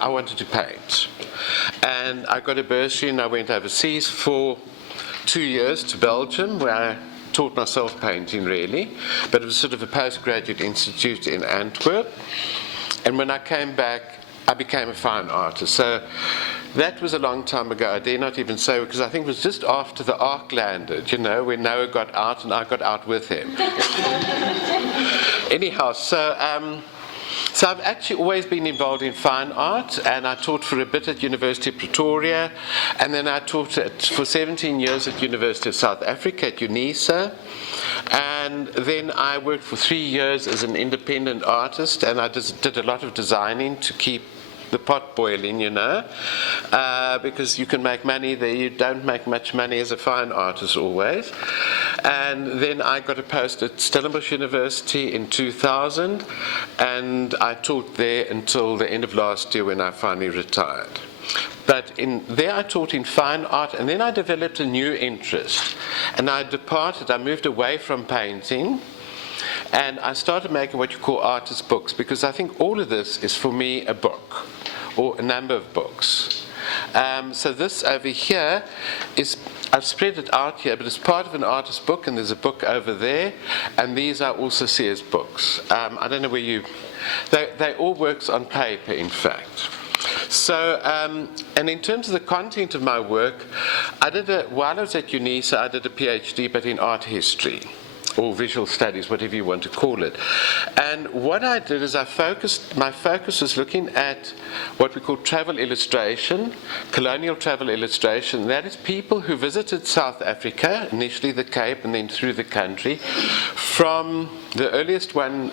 I wanted to paint. And I got a bursary and I went overseas for 2 years to Belgium, where I taught myself painting really, but it was sort of a postgraduate institute in Antwerp. And when I came back, I became a fine artist. So that was a long time ago. I dare not even say, because I think it was just after the Ark landed, you know, when Noah got out and I got out with him. Anyhow, so I've actually always been involved in fine art, and I taught for a bit at University of Pretoria, and then I taught for 17 years at University of South Africa at UNISA, and then I worked for 3 years as an independent artist, and I just did a lot of designing to keep the pot boiling, you know, because you can make money there. You don't make much money as a fine artist always. And then I got a post at Stellenbosch University in 2000, and I taught there until the end of last year when I finally retired. But there I taught in fine art, and then I developed a new interest. And I moved away from painting, and I started making what you call artist books, because I think all of this is for me a book, or a number of books. So this over here is, I've spread it out here, but it's part of an artist book, and there's a book over there, and these I also see as books. I don't know where they all works on paper, in fact. So, and in terms of the content of my work, while I was at UNISA, I did a PhD, but in art history, or visual studies, whatever you want to call it. And what I did is my focus was looking at what we call travel illustration, colonial travel illustration. That is people who visited South Africa, initially the Cape and then through the country, from the earliest one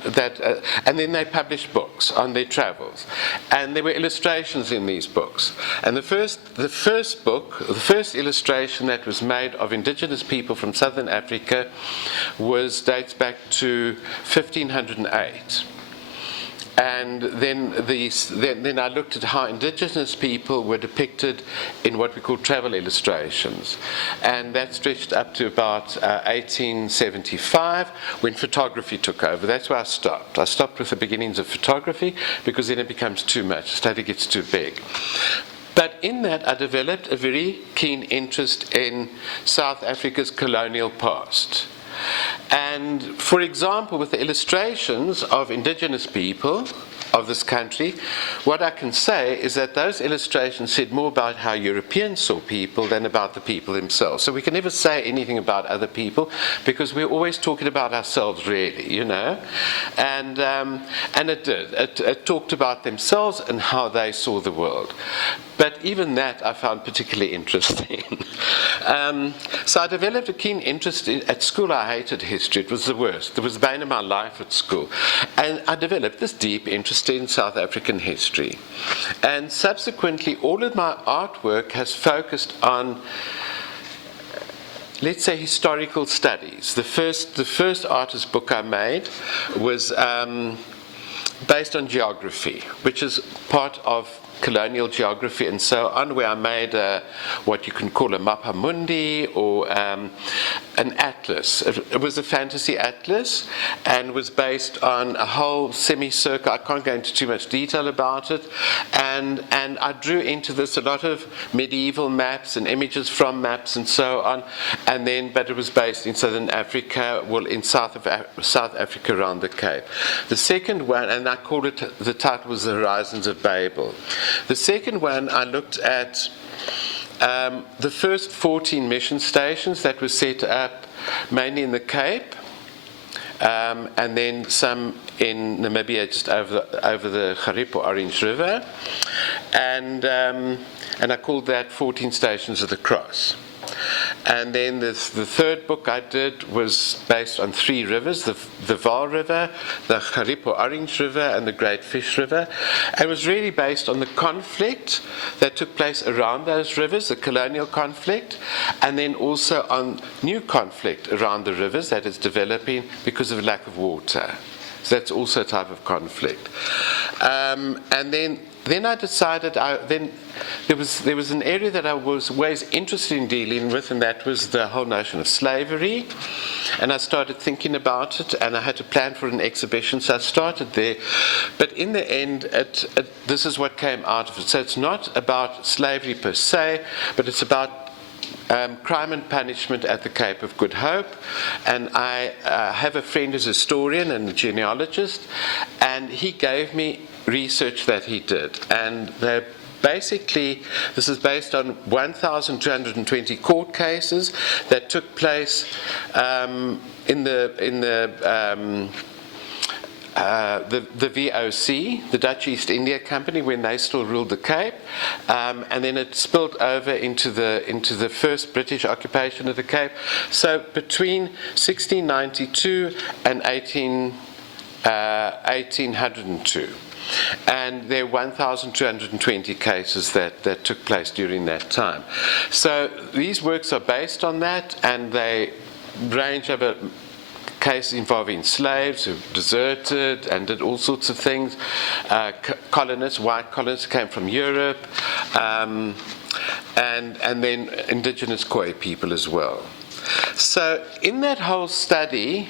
and then they published books on their travels. And there were illustrations in these books. And the first illustration that was made of indigenous people from Southern Africa dates back to 1508. And then I looked at how indigenous people were depicted in what we call travel illustrations. And that stretched up to about 1875, when photography took over. That's where I stopped. I stopped with the beginnings of photography, because then it becomes too much. The study gets too big. But in that, I developed a very keen interest in South Africa's colonial past. And for example, with the illustrations of indigenous people of this country, what I can say is that those illustrations said more about how Europeans saw people than about the people themselves. So we can never say anything about other people, because we're always talking about ourselves, really, you know. And it did. It talked about themselves and how they saw the world. But even that I found particularly interesting. So I developed a keen interest at school. I hated history. It was the worst. It was the bane of my life at school. And I developed this deep interest in South African history. And subsequently, all of my artwork has focused on, let's say, historical studies. The first artist book I made was based on geography, which is part of colonial geography and so on, where I made what you can call a mappa mundi, or an atlas. It was a fantasy atlas, and was based on a whole semicircle. I can't go into too much detail about it. And I drew into this a lot of medieval maps and images from maps and so on. But it was based in Southern Africa, well, in South Africa around the Cape. The second one, and I called it, the title was The Horizons of Babel. The second one, I looked at the first 14 mission stations that were set up mainly in the Cape, and then some in Namibia just over the Garipo Orange River, and I called that 14 Stations of the Cross. And then the third book I did was based on 3 rivers, the Vaal River, the Garipo Orange River, and the Great Fish River. And it was really based on the conflict that took place around those rivers, the colonial conflict, and then also on new conflict around the rivers that is developing because of lack of water. So that's also a type of conflict. And then then I decided, then there was an area that I was always interested in dealing with, and that was the whole notion of slavery. And I started thinking about it, and I had to plan for an exhibition, so I started there. But in the end, this is what came out of it. So it's not about slavery per se, but it's about crime and punishment at the Cape of Good Hope. And I have a friend who's a historian and a genealogist, and he gave me research that he did. And basically, this is based on 1,220 court cases that took place in the VOC, the Dutch East India Company, when they still ruled the Cape, and then it spilled over into the first British occupation of the Cape. So between 1692 and 1802. And there are 1,220 cases that took place during that time. So these works are based on that, and they range over cases involving slaves who deserted and did all sorts of things, colonists, white colonists came from Europe, and then indigenous Khoi people as well. So in that whole study,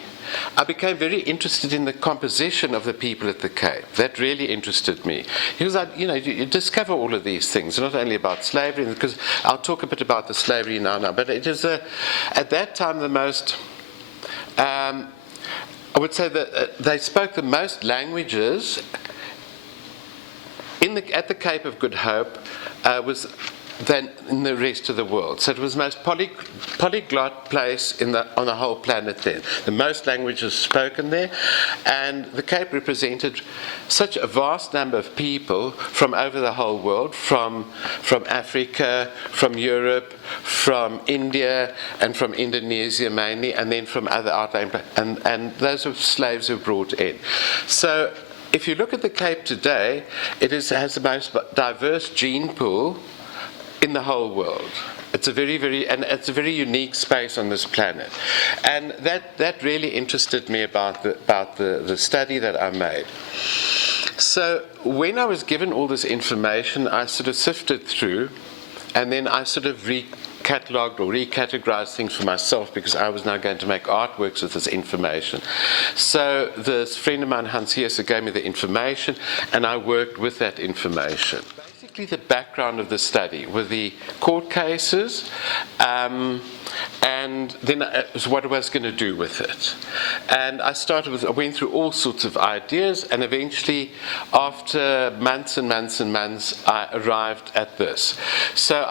I became very interested in the composition of the people at the Cape. That really interested me. Because, you discover all of these things, not only about slavery, because I'll talk a bit about the slavery now, but it is, at that time, the most, I would say that they spoke the most languages at the Cape of Good Hope was than in the rest of the world. So it was the most polyglot place on the whole planet then. The most languages spoken there, and the Cape represented such a vast number of people from over the whole world, from Africa, from Europe, from India, and from Indonesia mainly, and then from other outlying, and those were slaves who were brought in. So if you look at the Cape today, it has the most diverse gene pool in the whole world. It's a very unique space on this planet, and that really interested me about the study that I made. So when I was given all this information, I sort of sifted through, and then I sort of catalogued or recategorized things for myself, because I was now going to make artworks with this information. So this friend of mine, Hans Heerser, gave me the information, and I worked with that information. Basically, the background of the study were the court cases, and then what I was going to do with it. And I went through all sorts of ideas, and eventually, after months and months and months, I arrived at this. So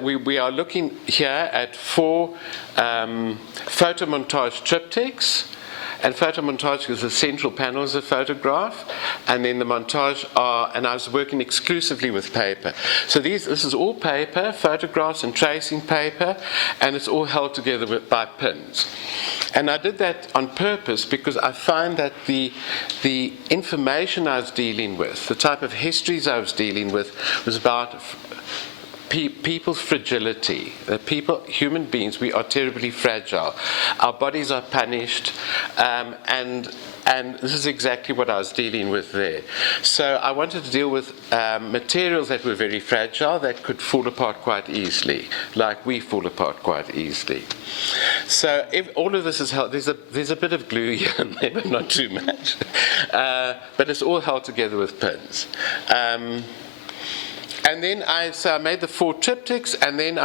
we are looking here at 4 photomontage triptychs. And photomontage is the central panels of photograph, and then the montage and I was working exclusively with paper. So this is all paper, photographs and tracing paper, and it's all held together by pins. And I did that on purpose because I find that the information I was dealing with, the type of histories I was dealing with, was about people's fragility. Human beings, we are terribly fragile. Our bodies are punished, and this is exactly what I was dealing with there. So I wanted to deal with materials that were very fragile, that could fall apart quite easily, like we fall apart quite easily. So if all of this is held, there's a bit of glue here and there, but not too much. But it's all held together with pins. And then I made the 4 triptychs, and then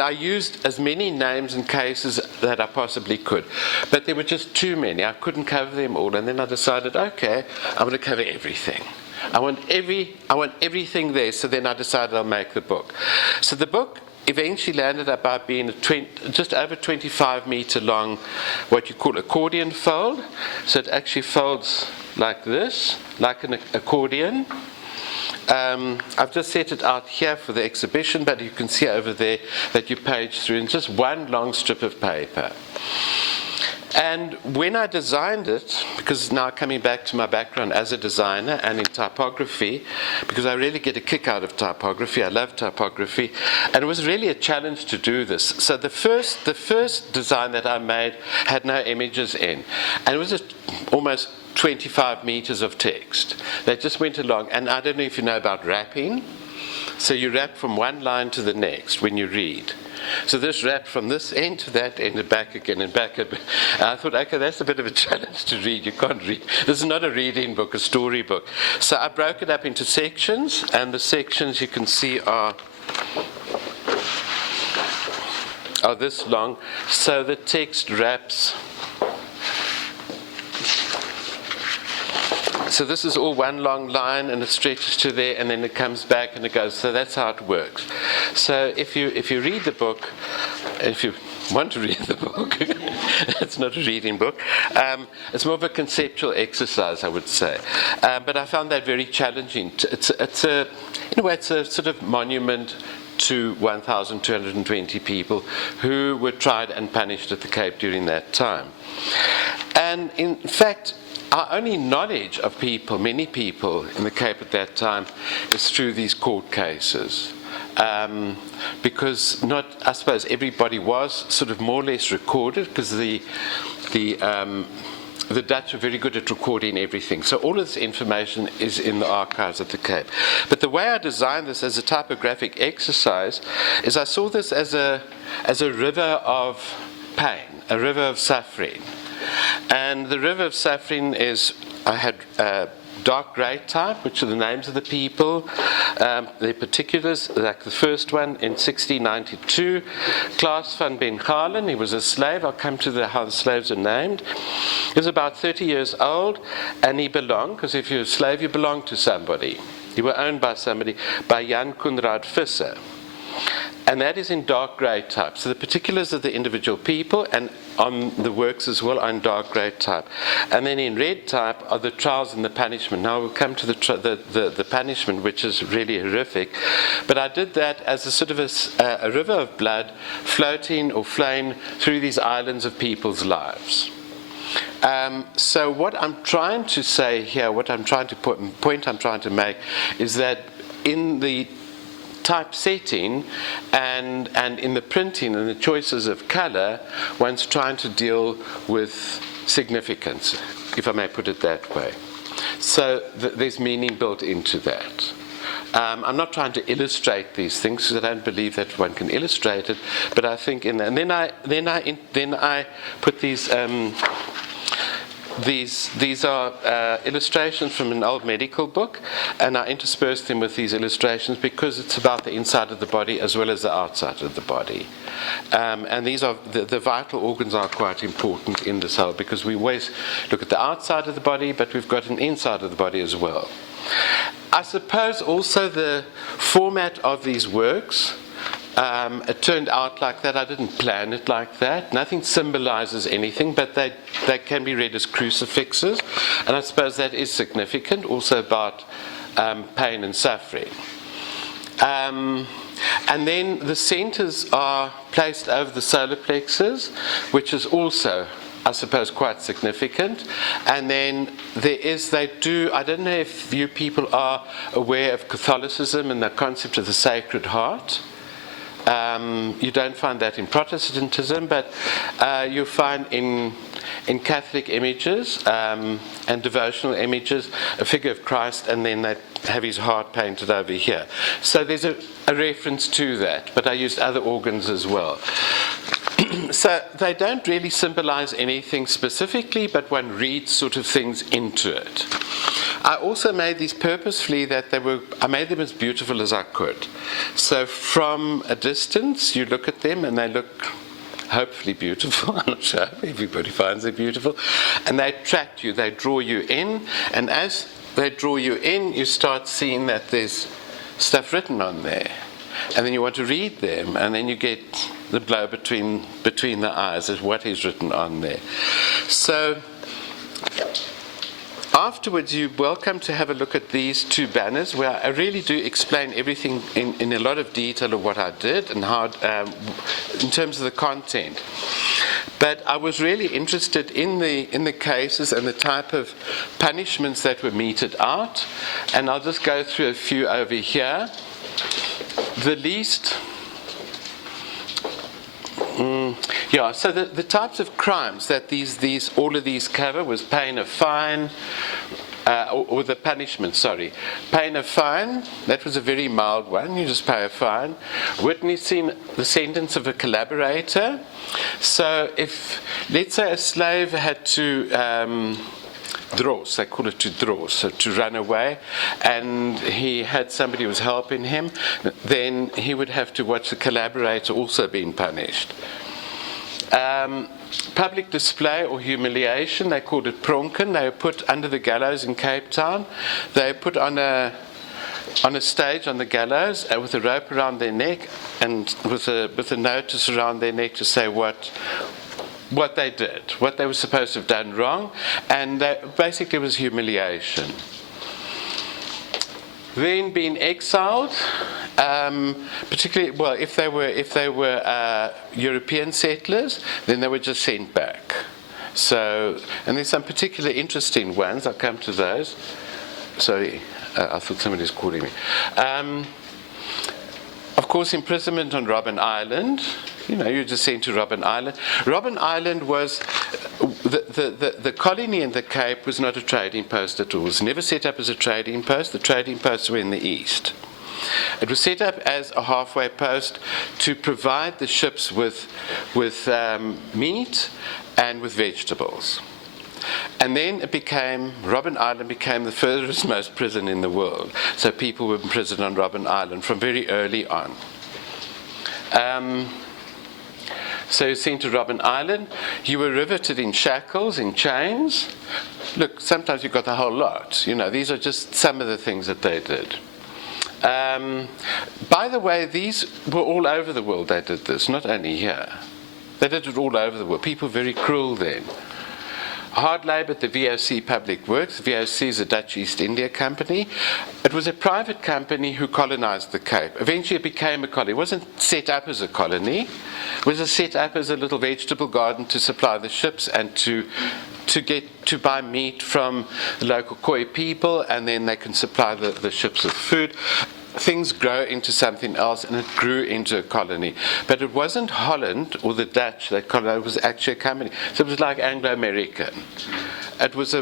I used as many names and cases that I possibly could. But there were just too many. I couldn't cover them all. And then I decided, okay, I'm going to cover everything. I want everything there. So then I decided I'll make the book. So the book eventually landed up by being just over 25 meter long, what you call accordion fold. So it actually folds like this, like an accordion. I've just set it out here for the exhibition, but you can see over there that you page through in just one long strip of paper. And when I designed it, because now coming back to my background as a designer and in typography, because I really get a kick out of typography. I love typography, and it was really a challenge to do this. So the first design that I made had no images in, and it was almost 25 meters of text. They just went along, and I don't know if you know about wrapping. So you wrap from one line to the next when you read. So this wrapped from this end to that end and back again and back again. And I thought, okay, that's a bit of a challenge to read. You can't read. This is not a reading book, a story book. So I broke it up into sections, and the sections you can see are this long. So the text wraps. So this is all one long line, and it stretches to there, and then it comes back and it goes. So that's how it works. So if you read the book, if you want to read the book, it's not a reading book. It's more of a conceptual exercise, I would say. But I found that very challenging. In a way, it's a sort of monument to 1,220 people who were tried and punished at the Cape during that time. And in fact, our only knowledge of people, many people in the Cape at that time, is through these court cases. Because I suppose everybody was sort of more or less recorded, because the Dutch are very good at recording everything. So all of this information is in the archives at the Cape. But the way I designed this as a typographic exercise is I saw this as a river of pain, a river of suffering. And the river of suffering I had dark grey type, which are the names of the people, their particulars, like the first one in 1692, Klaas van Bengalen. He was a slave. I'll come to how the slaves are named. He was about 30 years old, and he belonged, because if you're a slave, you belong to somebody. You were owned by somebody, by Jan Conrad Visser. And that is in dark grey type. So the particulars of the individual people and on the works as well are in dark grey type. And then in red type are the trials and the punishment. Now we'll come to the punishment, which is really horrific. But I did that as a sort of a river of blood floating or flowing through these islands of people's lives. So what I'm trying to say here, point I'm trying to make, is that in the typesetting and in the printing and the choices of color, one's trying to deal with significance, if I may put it that way. So there's meaning built into that. I'm not trying to illustrate these things, because I don't believe that one can illustrate it, but I think and then I put these. These are illustrations from an old medical book, and I interspersed them with these illustrations because it's about the inside of the body as well as the outside of the body. And these are the vital organs are quite important in this whole, because we always look at the outside of the body, but we've got an inside of the body as well. I suppose also the format of these works, it turned out like that. I didn't plan it like that. Nothing symbolizes anything, but they can be read as crucifixes. And I suppose that is significant, also about pain and suffering. And then the centers are placed over the solar plexus, which is also, I suppose, quite significant. And then I don't know if you people are aware of Catholicism and the concept of the Sacred Heart. You don't find that in Protestantism, but you'll find in Catholic images and devotional images a figure of Christ, and then they have his heart painted over here. So there's a reference to that, but I used other organs as well. So they don't really symbolize anything specifically, but one reads sort of things into it. I also made these purposefully I made them as beautiful as I could. So from a distance, you look at them and they look hopefully beautiful. I'm not sure everybody finds them beautiful. And they attract you, they draw you in. And as they draw you in, you start seeing that there's stuff written on there. And then you want to read them, and then you get the blow between the eyes as what is written on there. So afterwards, you're welcome to have a look at these two banners, where I really do explain everything in a lot of detail of what I did and how, in terms of the content. But I was really interested in the cases and the type of punishments that were meted out. And I'll just go through a few over here. The least... so the types of crimes that all of these cover was paying a fine, or the punishment, paying a fine. That was a very mild one. You just pay a fine. Witnessing the sentence of a collaborator. So if, let's say, a slave had to draws, they call it to draw, so to run away, and he had somebody who was helping him, then he would have to watch the collaborator also being punished. Public display or humiliation, they called it pronken. They were put under the gallows in Cape Town. They were put on a stage on the gallows with a rope around their neck and with a notice around their neck to say what they did, what they were supposed to have done wrong, and basically it was humiliation. Then being exiled, particularly, well, if they were European settlers, then they were just sent back. So, and there's some particularly interesting ones. I'll come to those. Sorry, I thought somebody was calling me. Of course, imprisonment on Robben Island. You're just sent to Robben Island. Robben Island was, the colony in the Cape was not a trading post at all. It was never set up as a trading post. The trading posts were in the east. It was set up as a halfway post to provide the ships with meat and with vegetables. And then Robben Island became the furthest most prison in the world. So people were imprisoned on Robben Island from very early on. So you're sent to Robben Island. You were riveted in shackles, in chains. Look, sometimes you got the whole lot. These are just some of the things that they did. By the way, these were all over the world they did this, not only here. They did it all over the world. People were very cruel then. Hard labour at the VOC Public Works. The VOC is a Dutch East India Company. It was a private company who colonized the Cape. Eventually it became a colony. It wasn't set up as a colony. It was set up as a little vegetable garden to supply the ships and to buy meat from the local Khoi people, and then they can supply the ships with food. Things grow into something else, and it grew into a colony. But it wasn't Holland or the Dutch that colonized, it was actually a company. So it was like Anglo-American. It was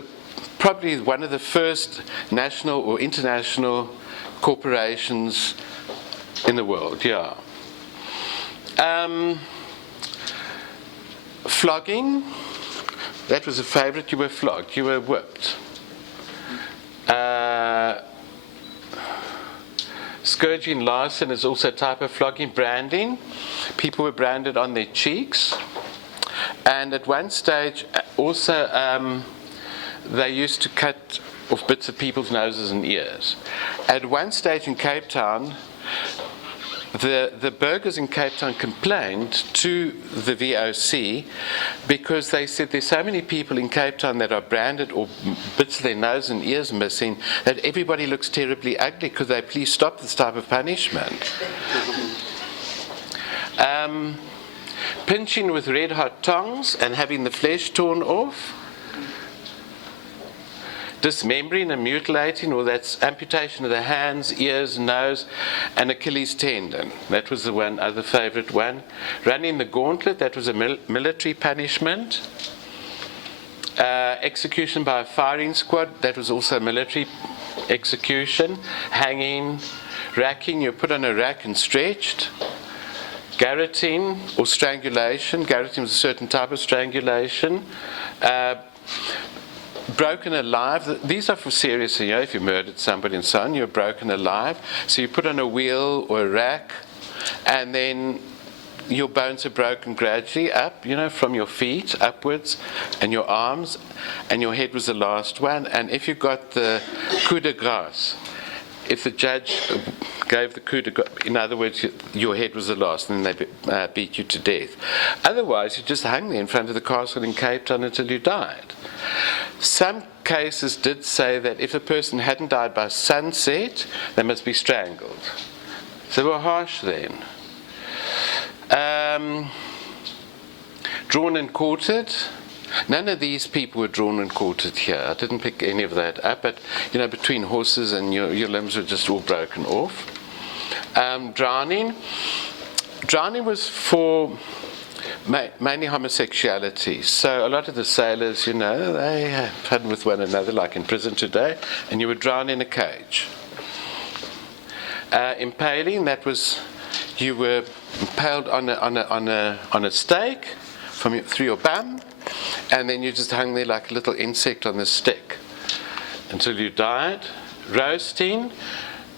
probably one of the first national or international corporations in the world, yeah. Flogging, that was a favorite. You were flogged, you were whipped. Scourging, larceny is also a type of flogging. Branding, people were branded on their cheeks. And at one stage, also, they used to cut off bits of people's noses and ears. At one stage in Cape Town, the burghers in Cape Town complained to the VOC because they said there's so many people in Cape Town that are branded or bits of their nose and ears missing that everybody looks terribly ugly. Could they please stop this type of punishment? Pinching with red hot tongs and having the flesh torn off. Dismembering and mutilating, or that's amputation of the hands, ears, nose, and Achilles tendon. That was the other favorite one. Running the gauntlet, that was a military punishment. Execution by a firing squad, that was also military execution. Hanging, racking, you're put on a rack and stretched. Garroting or strangulation. Garroting was a certain type of strangulation. Broken alive, these are for serious, if you murdered somebody and so on, you're broken alive. So you put on a wheel or a rack, and then your bones are broken gradually up, from your feet upwards, and your arms, and your head was the last one. And if you got the coup de grace, if the judge gave the coup de grace, in other words, your head was the last, and then they beat you to death. Otherwise, you just hung there in front of the castle in Cape Town until you died. Some cases did say that if a person hadn't died by sunset, they must be strangled. So they were harsh then. drawn and quartered. None of these people were drawn and quartered here. I didn't pick any of that up, but between horses and your limbs were just all broken off. Drowning was for mainly homosexuality. So a lot of the sailors, they had fun with one another, like in prison today, and you would drown in a cage. Impaling, that was you were impaled on a stake through your bum, and then you just hung there like a little insect on the stick until you died. Roasting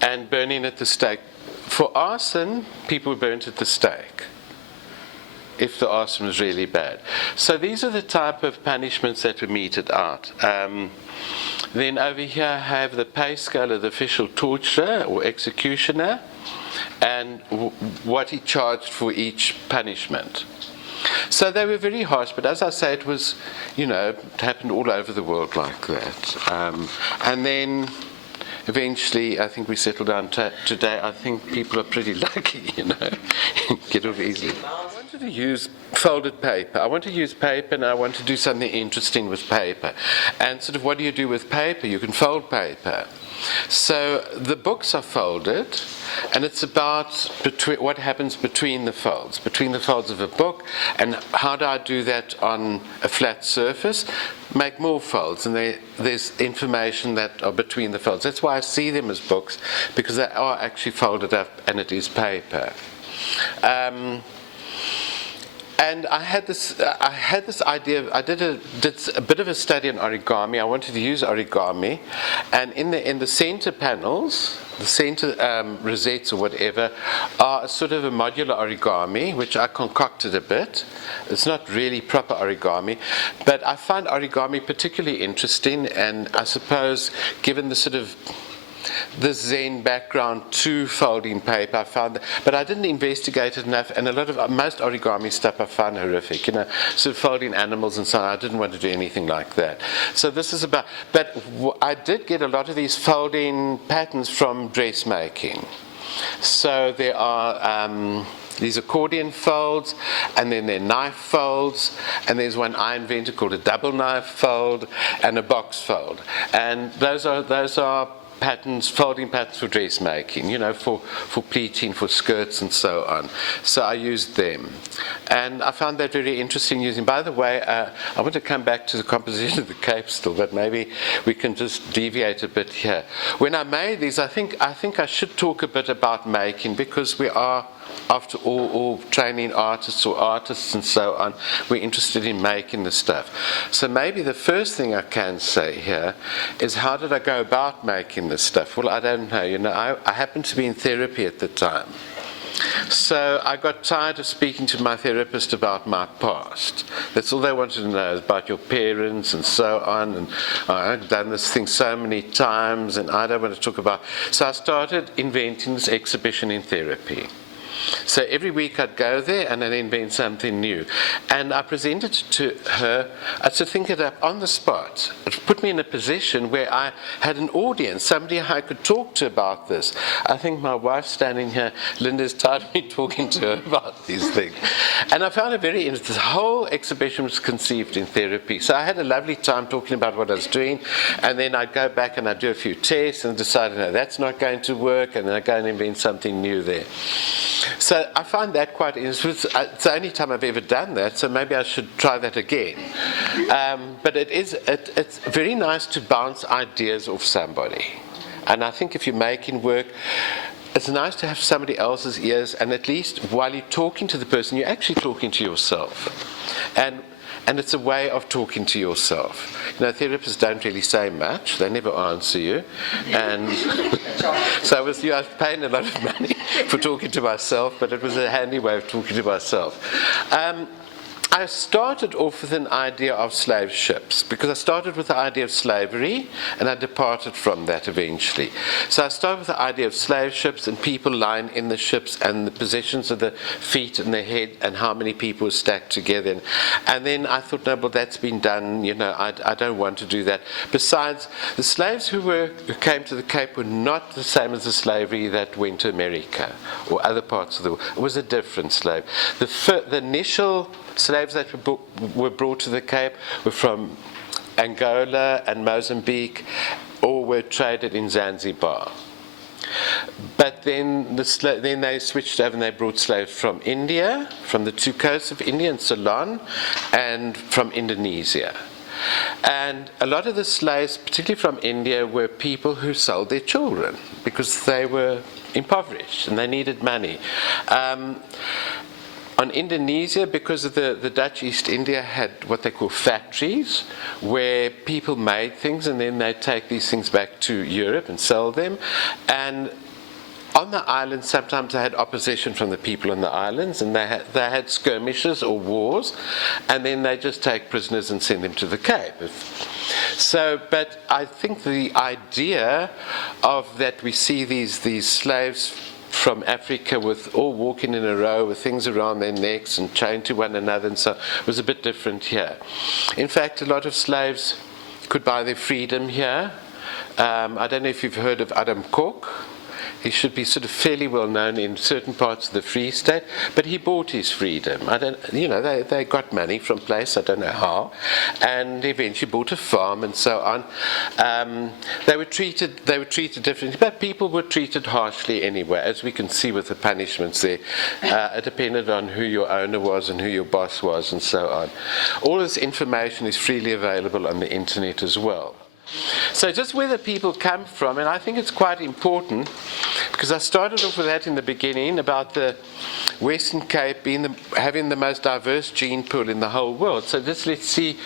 and burning at the stake. For arson, people were burnt at the stake if the arson was really bad. So these are the type of punishments that were meted out. Then over here I have the pay scale of the official torturer or executioner and what he charged for each punishment. So they were very harsh, but as I say, it was, it happened all over the world like that. And then eventually, I think we settled down today. I think people are pretty lucky, get off easily. I wanted to use folded paper. I want to use paper, and I want to do something interesting with paper. And sort of what do you do with paper? You can fold paper. So the books are folded, and it's about what happens between the folds of a book, and how do I do that on a flat surface? Make more folds, and there's information that are between the folds. That's why I see them as books, because they are actually folded up, and it is paper. And I had this idea. I did a bit of a study on origami. I wanted to use origami, and in the center panels, the center rosettes or whatever, are sort of a modular origami, which I concocted a bit. It's not really proper origami, but I find origami particularly interesting, and I suppose given the sort of the Zen background to folding paper, I found that, but I didn't investigate it enough, and most origami stuff I found horrific, sort of folding animals and so on. I didn't want to do anything like that. So this is about, but I did get a lot of these folding patterns from dressmaking. So there are these accordion folds, and then there are knife folds, and there's one I invented called a double knife fold and a box fold, and those are patterns, folding patterns for dressmaking, for pleating, for skirts and so on. So I used them. And I found that very interesting using. By the way, I want to come back to the composition of the cape still, but maybe we can just deviate a bit here. When I made these, I think I should talk a bit about making, because we are, after all training artists or artists and so on, we're interested in making the stuff. So maybe the first thing I can say here is, how did I go about making this stuff? Well, I don't know. I happened to be in therapy at the time. So I got tired of speaking to my therapist about my past. That's all they wanted to know, about your parents and so on. And I've done this thing so many times, and I don't want to talk about. So I started inventing this exhibition in therapy. So every week I'd go there and I'd invent something new. And I presented it to her. I had to think it up on the spot. It put me in a position where I had an audience, somebody I could talk to about this. I think my wife standing here, Linda's tired of me talking to her about these things. And I found it very interesting. The whole exhibition was conceived in therapy. So I had a lovely time talking about what I was doing. And then I'd go back and I'd do a few tests and decide, no, that's not going to work. And then I'd go and invent something new there. So I find that quite interesting. It's the only time I've ever done that, so maybe I should try that again. But it's very nice to bounce ideas off somebody. And I think if you're making work, it's nice to have somebody else's ears, and at least while you're talking to the person, you're actually talking to yourself. And it's a way of talking to yourself. Therapists don't really say much. They never answer you. And so I was paying a lot of money for talking to myself, but it was a handy way of talking to myself. I started off with an idea of slave ships, because I started with the idea of slavery, and I departed from that eventually. So I started with the idea of slave ships and people lying in the ships, and the positions of the feet and the head, and how many people were stacked together. And then I thought, no, well, that's been done. I don't want to do that. Besides, the slaves who came to the Cape were not the same as the slavery that went to America or other parts of the world. It was a different slave. The initial slaves that were brought to the Cape were from Angola and Mozambique, or were traded in Zanzibar. But then they switched over and they brought slaves from India, from the two coasts of India and Ceylon, and from Indonesia. And a lot of the slaves, particularly from India, were people who sold their children because they were impoverished and they needed money. On Indonesia, because of the Dutch East India had what they call factories, where people made things and then they'd take these things back to Europe and sell them. And on the islands, sometimes they had opposition from the people on the islands, and they had skirmishes or wars, and then they just take prisoners and send them to the Cape. So, but I think the idea of that we see these slaves from Africa with all walking in a row with things around their necks and chained to one another and so was a bit different here. In fact, a lot of slaves could buy their freedom here. I don't know if you've heard of Adam Kok. He should be sort of fairly well known in certain parts of the Free State, but he bought his freedom. They got money from place, I don't know how, and eventually bought a farm and so on. They were treated differently, but people were treated harshly anyway, as we can see with the punishments there. It depended on who your owner was and who your boss was and so on. All this information is freely available on the internet as well. So just where the people come from, and I think it's quite important, because I started off with that in the beginning, about the Western Cape having the most diverse gene pool in the whole world. So just let's see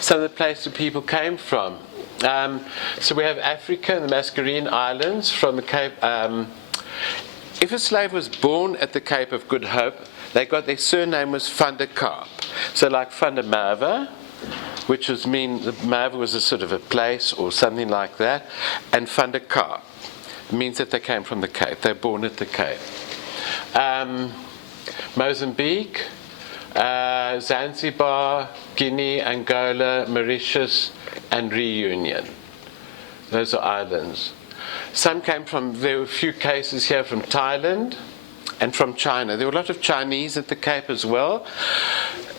some of the places people came from. So we have Africa and the Mascarene Islands from the Cape. If a slave was born at the Cape of Good Hope, their surname was Van der Kaap. So like Van der Merwe, which was the Merwe was a sort of a place or something like that, and Van der Kaap means that they came from the Cape. They're born at the Cape. Mozambique, Zanzibar, Guinea, Angola, Mauritius, and Reunion. Those are islands. There were a few cases here from Thailand and from China. There were a lot of Chinese at the Cape as well.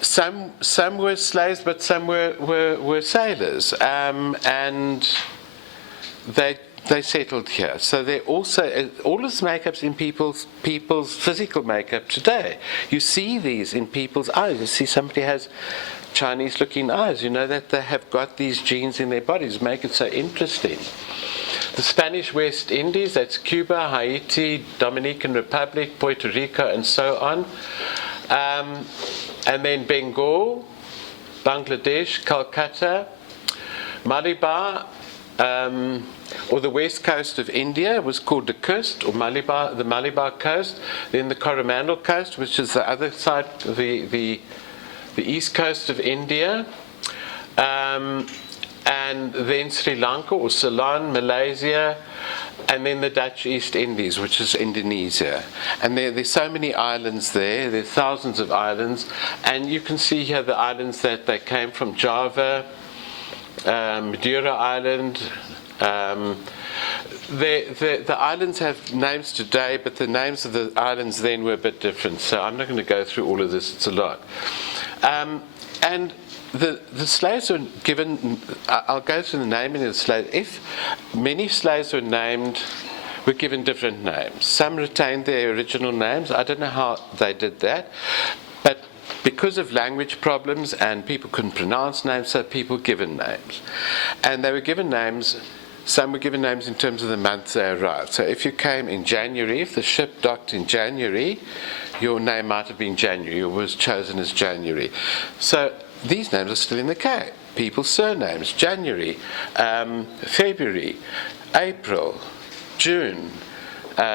Some were slaves, but some were sailors, and they settled here. So they also all this makeup's in people's physical makeup today. You see these in people's eyes. You see somebody has Chinese-looking eyes. You know that they have got these genes in their bodies. Make it so interesting. The Spanish West Indies, that's Cuba, Haiti, Dominican Republic, Puerto Rico, and so on. And then Bengal, Bangladesh, Calcutta, Malabar, or the west coast of India was called the coast, or the Malabar coast. Then the Coromandel coast, which is the other side, the east coast of India. And then Sri Lanka or Ceylon, Malaysia, and then the Dutch East Indies, which is Indonesia. And there's so many islands there. There are thousands of islands. And you can see here the islands that they came from: Java, Madeira Island. The islands have names today, but the names of the islands then were a bit different. So I'm not going to go through all of this. It's a lot. And the slaves were given, I'll go through the naming of the slaves. If many slaves were given different names. Some retained their original names. I don't know how they did that. But because of language problems and people couldn't pronounce names, so people were given names. And they were given names, some were given names in terms of the month they arrived. So if you came in January, if the ship docked in January, your name might have been January, or was chosen as January. So these names are still in the Cape. People's surnames: January, February, April, June,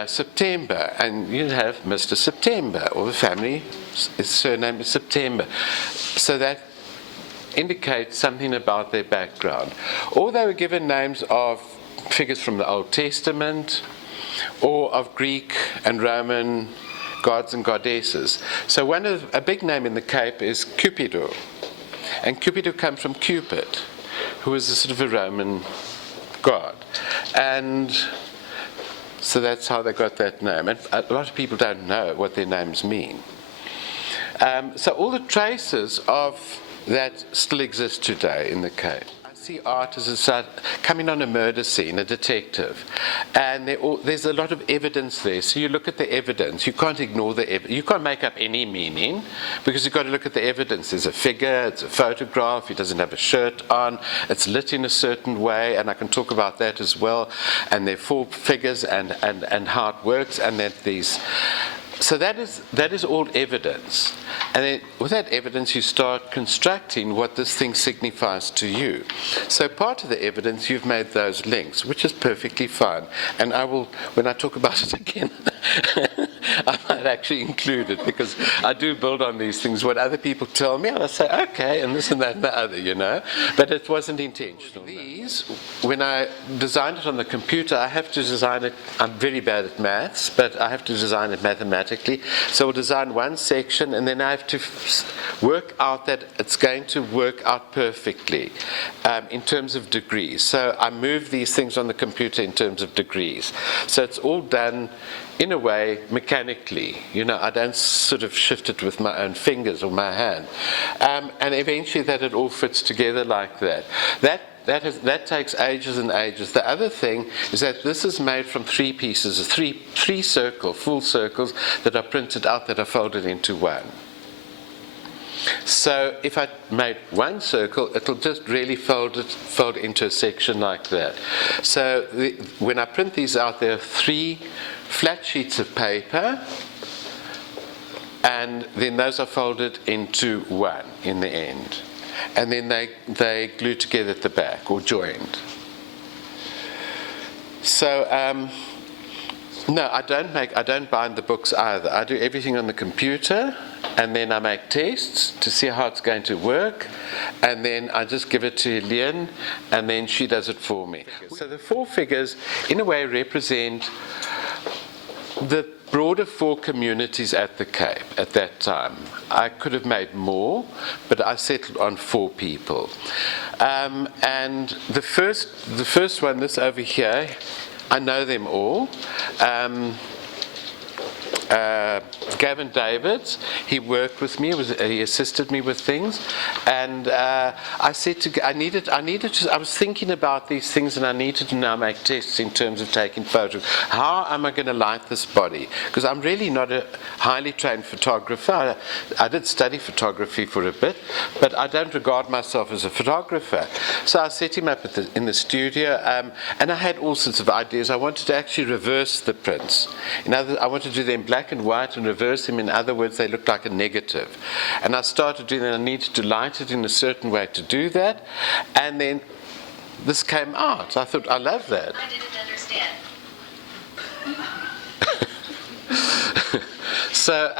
September, and you'd have Mr. September, or the family surname is September. So that indicates something about their background. Or they were given names of figures from the Old Testament, or of Greek and Roman gods and goddesses. So a big name in the Cape is Cupido. And Cupido comes from Cupid, who was a sort of a Roman god. And so that's how they got that name. And a lot of people don't know what their names mean. So all the traces of that still exist today in the cave. I see art as coming on a murder scene, a detective, and there's a lot of evidence there. So you look at the evidence. You can't ignore the evidence. You can't make up any meaning because you've got to look at the evidence. There's a figure, it's a photograph, he doesn't have a shirt on, it's lit in a certain way, and I can talk about that as well. And there are 4 figures and how it works, and that these. So that is all evidence. And then with that evidence, you start constructing what this thing signifies to you. So part of the evidence, you've made those links, which is perfectly fine. And I will, when I talk about it again, I might actually include it, because I do build on these things. What other people tell me, I say, okay, and this and that and the other, you know. But it wasn't intentional. These, when I designed it on the computer, I have to design it. I'm very bad at maths, but I have to design it mathematically. So I'll design one section, and then I have to work out that it's going to work out perfectly in terms of degrees. So I move these things on the computer in terms of degrees. So it's all done in a way mechanically. You know, I don't sort of shift it with my own fingers or my hand. And eventually that it all fits together like that. That takes ages and ages. The other thing is that this is made from 3 pieces, three full circles that are printed out, that are folded into one. So if I made one circle, it'll just really fold into a section like that. So when I print these out, there are 3 flat sheets of paper, and then those are folded into one in the end. And then they glue together at the back, or joined. So no, I don't bind the books either. I do everything on the computer, and then I make tests to see how it's going to work, and then I just give it to Leon, and then she does it for me. So the 4 figures, in a way, represent the broader 4 communities at the Cape at that time. I could have made more, but I settled on 4 people. And the first one, this over here, I know them all. Gavin Davids, he worked with me, he assisted me with things, and I said I was thinking about these things, and I needed to now make tests in terms of taking photos. How am I going to light this body? Because I'm really not a highly trained photographer. I did study photography for a bit, but I don't regard myself as a photographer. So I set him up in the studio, and I had all sorts of ideas. I wanted to actually reverse the prints. I wanted to do them black and white and reverse them. In other words, they looked like a negative. And I started doing that. I needed to light it in a certain way to do that. And then this came out. I thought, I love that. I didn't understand. So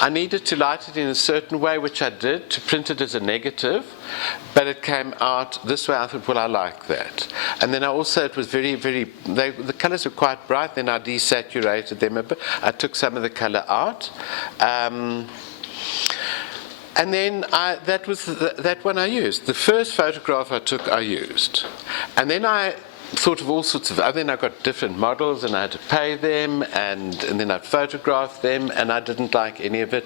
I needed to light it in a certain way, which I did, to print it as a negative, but it came out this way. I thought, well, I like that. And then it was very, very, the colors were quite bright. Then I desaturated them a bit. I took some of the color out. And then that was that one I used. The first photograph I took, I used. And then I thought of all sorts of, then I got different models, and I had to pay them, and then I photographed them, and I didn't like any of it.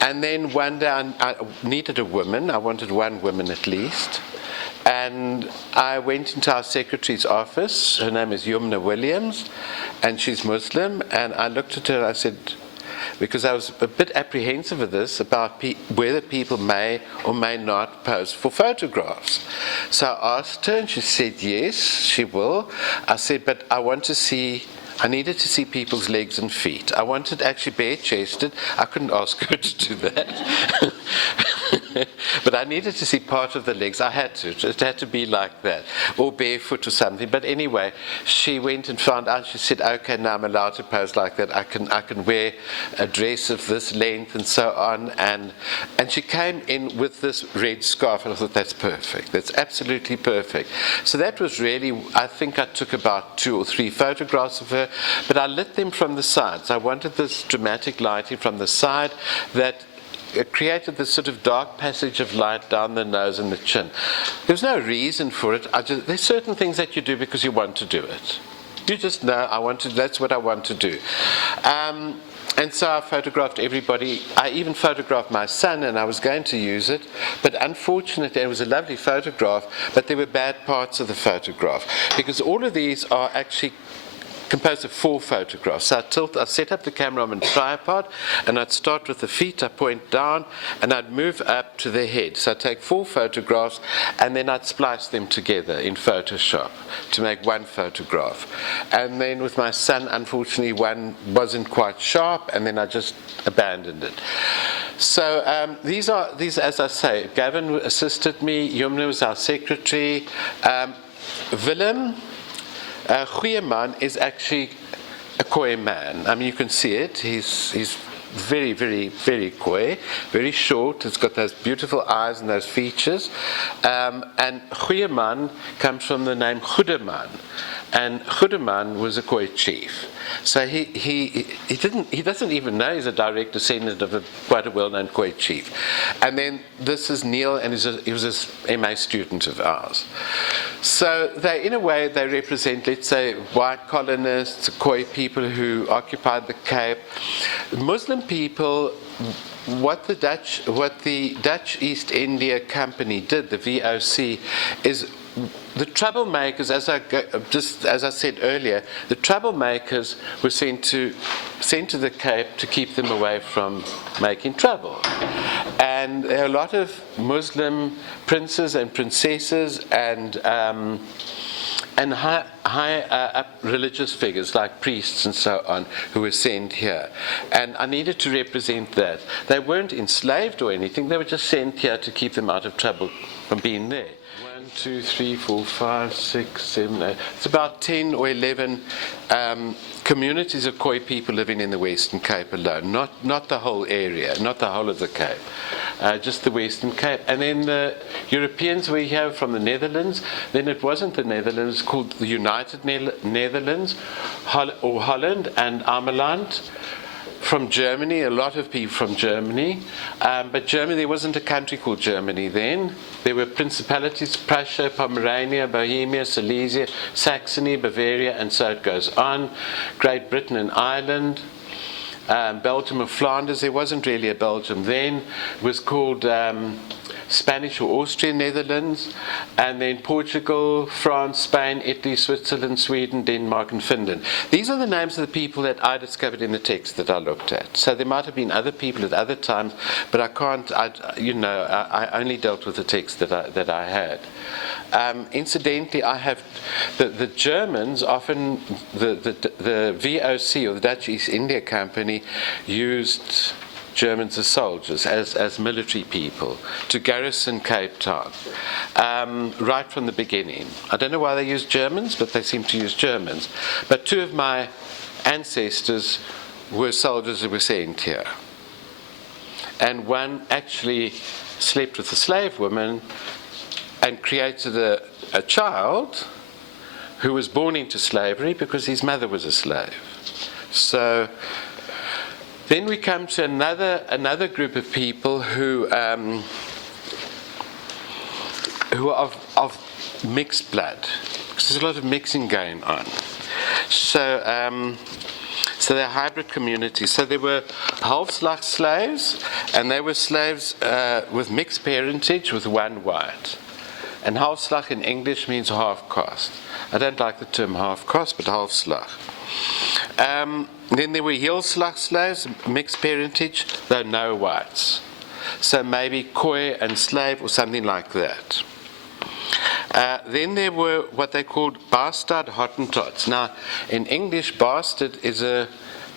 And then one day I needed a woman. I wanted one woman at least. And I went into our secretary's office. Her name is Yumna Williams, and she's Muslim. And I looked at her and I said, because I was a bit apprehensive of this, about whether people may or may not pose for photographs. So I asked her, and she said yes, she will. I said, but I needed to see people's legs and feet. I wanted actually bare-chested. I couldn't ask her to do that. But I needed to see part of the legs. I had to. It had to be like that. Or barefoot or something. But anyway, she went and found out. She said, okay, now I'm allowed to pose like that. I can wear a dress of this length and so on. And she came in with this red scarf. And I thought, that's perfect. That's absolutely perfect. So that was really, I think I took about 2 or 3 photographs of her. But I lit them from the sides. I wanted this dramatic lighting from the side that it created this sort of dark passage of light down the nose and the chin. There was no reason for it. There's certain things that you do because you want to do it. You just know, that's what I want to do. And so I photographed everybody. I even photographed my son, and I was going to use it, but unfortunately, it was a lovely photograph, but there were bad parts of the photograph, because all of these are actually composed of 4 photographs. So I set up the camera on a tripod, and I'd start with the feet, I point down, and I'd move up to the head. So I'd take 4 photographs, and then I'd splice them together in Photoshop to make one photograph. And then with my son, unfortunately, one wasn't quite sharp, and then I just abandoned it. So these, as I say, Gavin assisted me, Yumna was our secretary, Willem, goeie man is actually a Khoi man. I mean, you can see it. He's very, very, very Khoi, very short. He's got those beautiful eyes and those features. And goeie man comes from the name Goedeman. And Goedeman was a Khoi chief. So he doesn't even know he's a direct descendant of quite a well-known Khoi chief. And then this is Neil, and he was a MA student of ours. So they, in a way, they represent, let's say, white colonists, Khoi people who occupied the Cape. Muslim people, what the Dutch East India Company did, the VOC, is the troublemakers, as I said earlier, the troublemakers were sent to the Cape to keep them away from making trouble. And there are a lot of Muslim princes and princesses and high up religious figures like priests and so on who were sent here. And I needed to represent that. They weren't enslaved or anything, they were just sent here to keep them out of trouble from being there. 1, 2, 3, 4, 5, 6, 7, 8. It's about 10 or 11 communities of Khoi people living in the Western Cape alone, not the whole area, not the whole of the Cape, just the Western Cape. And then the Europeans we have from the Netherlands, then it wasn't the Netherlands, it's called the United Netherlands, or Holland, and Ameland. From Germany, a lot of people from Germany, but Germany, there wasn't a country called Germany then. There were principalities, Prussia, Pomerania, Bohemia, Silesia, Saxony, Bavaria, and so it goes on. Great Britain and Ireland, Belgium or Flanders. There wasn't really a Belgium then. It was called Spanish or Austrian Netherlands, and then Portugal, France, Spain, Italy, Switzerland, Sweden, Denmark, and Finland. These are the names of the people that I discovered in the text that I looked at. So there might have been other people at other times, but I only dealt with the text that I had. Incidentally, I have the Germans often, the VOC or the Dutch East India Company used Germans as soldiers, as military people, to garrison Cape Town, right from the beginning. I don't know why they used Germans, but they seem to use Germans. But 2 of my ancestors were soldiers who were sent here. And one actually slept with a slave woman and created a child who was born into slavery because his mother was a slave. So then we come to another group of people who are of mixed blood, because there's a lot of mixing going on. So they're hybrid communities. So there were halfslag slaves, and they were slaves with mixed parentage with one white. And halfslag in English means half caste. I don't like the term half caste, but halfslag. Then there were heelslag slaves, mixed parentage, though no whites. So maybe Khoi and slave or something like that. Then there were what they called bastard Hottentots. Now, in English, bastard is a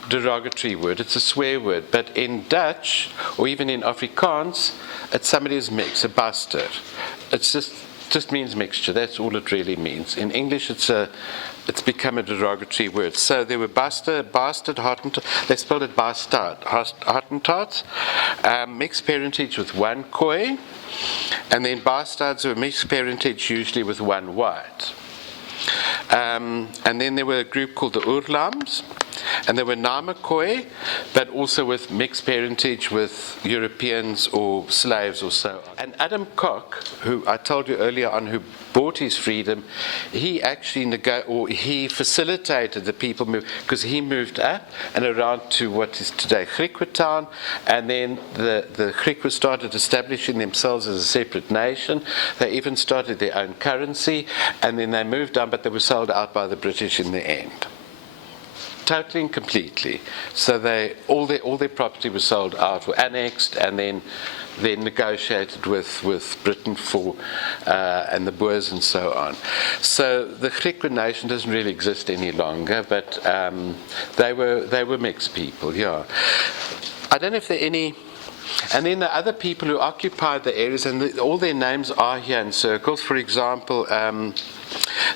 derogatory word, it's a swear word, but in Dutch, or even in Afrikaans, it's somebody who's mixed, a bastard. It's just means mixture, that's all it really means. In English, it's become a derogatory word. So there were bastard Hottentots, they spelled it bastard Hottentots, mixed parentage with one Khoi, and then bastards were mixed parentage usually with one white. And then there were a group called the Oorlams, And there were Namakoi, but also with mixed parentage with Europeans or slaves or so on. And Adam Koch, who I told you earlier on, who bought his freedom, he actually he facilitated the people move, because he moved up and around to what is today Griqua town, and then the Griqua started establishing themselves as a separate nation. They even started their own currency, and then they moved on, but they were sold out by the British in the end. Totally and completely. So all their property was sold out, were annexed, and then negotiated with Britain for and the Boers and so on. So the Griqua nation doesn't really exist any longer, but they were mixed people. Yeah, I don't know if there are any. And then the other people who occupied the areas, and all their names are here in circles. For example, there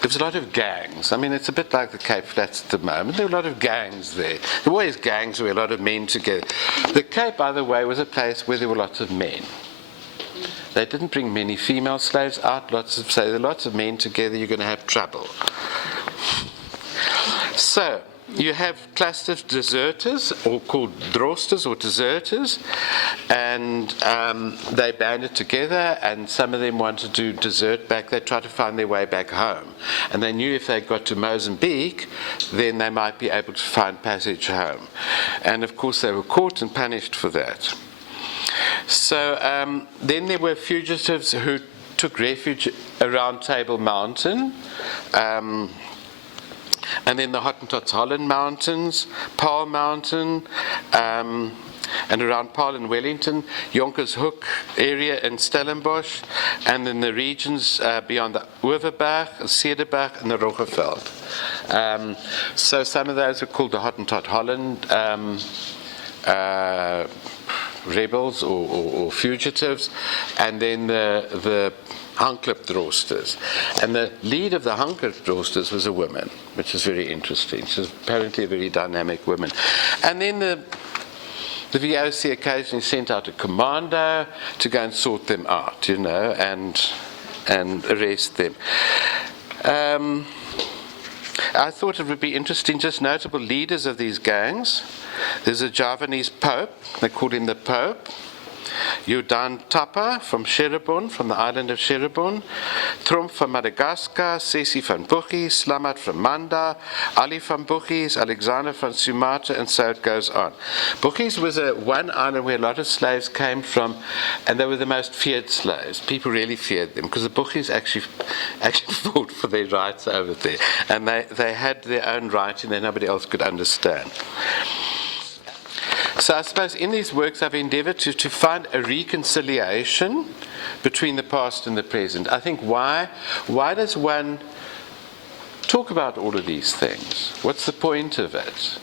was a lot of gangs. I mean, it's a bit like the Cape Flats at the moment. There were a lot of gangs there. There were always gangs where a lot of men together. The Cape, by the way, was a place where there were lots of men. They didn't bring many female slaves out. There are lots of men together, you're going to have trouble. So you have clusters of deserters, or called droosters or deserters, and they banded together, and some of them wanted to desert back. They tried to find their way back home, and they knew if they got to Mozambique, then they might be able to find passage home. And of course they were caught and punished for that. So then there were fugitives who took refuge around Table Mountain, and then the Hottentots Holland Mountains, Paarl Mountain, and around Paarl and Wellington, Yonkers Hoek area in Stellenbosch, and in the regions beyond the Overberg, Cederberg, and the Roggeveld. So some of those are called the Hottentot Holland rebels or fugitives, and then the Handklipdroosters. And the lead of the Handklipdroosters was a woman, which is very interesting. She was apparently a very dynamic woman. And then the VOC occasionally sent out a commando to go and sort them out, and arrest them. I thought it would be interesting, just notable leaders of these gangs. There's a Javanese Pope, they called him the Pope. Jordan Tapa from Sherebon, from the island of Sherebon, Trump from Madagascar, Sesi van Buggies, Slamat from Manda, Ali van Buggies, Alexander from Sumatra, and so it goes on. Buggies was one island where a lot of slaves came from, and they were the most feared slaves. People really feared them, because the Buggies actually fought for their rights over there, and they had their own writing that nobody else could understand. So I suppose in these works I've endeavored to find a reconciliation between the past and the present. I think why does one talk about all of these things? What's the point of it?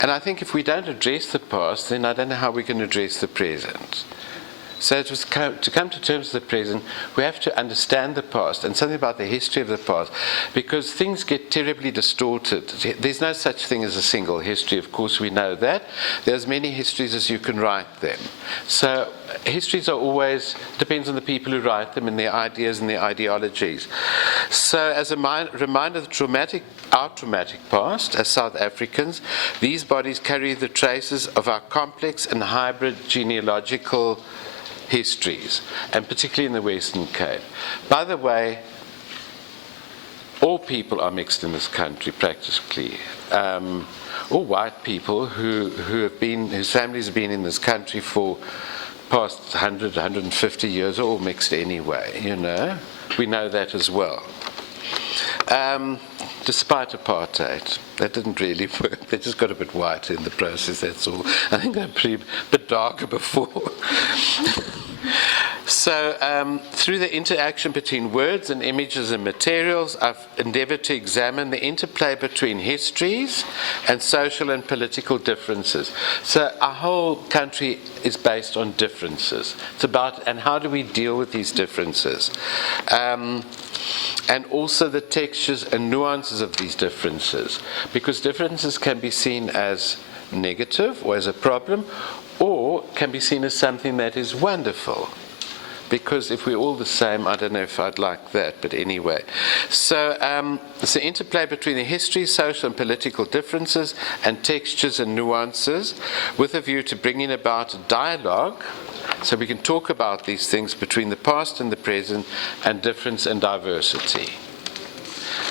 And I think if we don't address the past, then I don't know how we can address the present. So to come to terms with the present, we have to understand the past and something about the history of the past, because things get terribly distorted. There's no such thing as a single history, of course we know that. There's as many histories as you can write them. So histories are always, depends on the people who write them and their ideas and their ideologies. So as a reminder of our traumatic past as South Africans, these bodies carry the traces of our complex and hybrid genealogical histories, and particularly in the Western Cape. By the way, all people are mixed in this country practically. All white people whose families have been in this country for past 100, 150 years are all mixed anyway, We know that as well. Despite apartheid, that didn't really work. They just got a bit white in the process, that's all. I think they're a bit darker before. So through the interaction between words and images and materials, I've endeavored to examine the interplay between histories and social and political differences. So our whole country is based on differences. It's about, and how do we deal with these differences? And also the textures and nuances of these differences, because differences can be seen as negative or as a problem, or can be seen as something that is wonderful. because if we're all the same, I don't know if I'd like that, but anyway. So it's the interplay between the history, social and political differences, and textures and nuances, with a view to bringing about a dialogue, so we can talk about these things between the past and the present, and difference and diversity.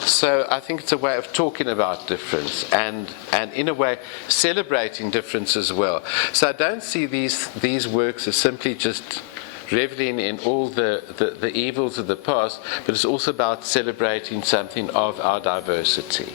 So I think it's a way of talking about difference and in a way celebrating difference as well. So I don't see these works as simply just reveling in all the evils of the past, but it's also about celebrating something of our diversity.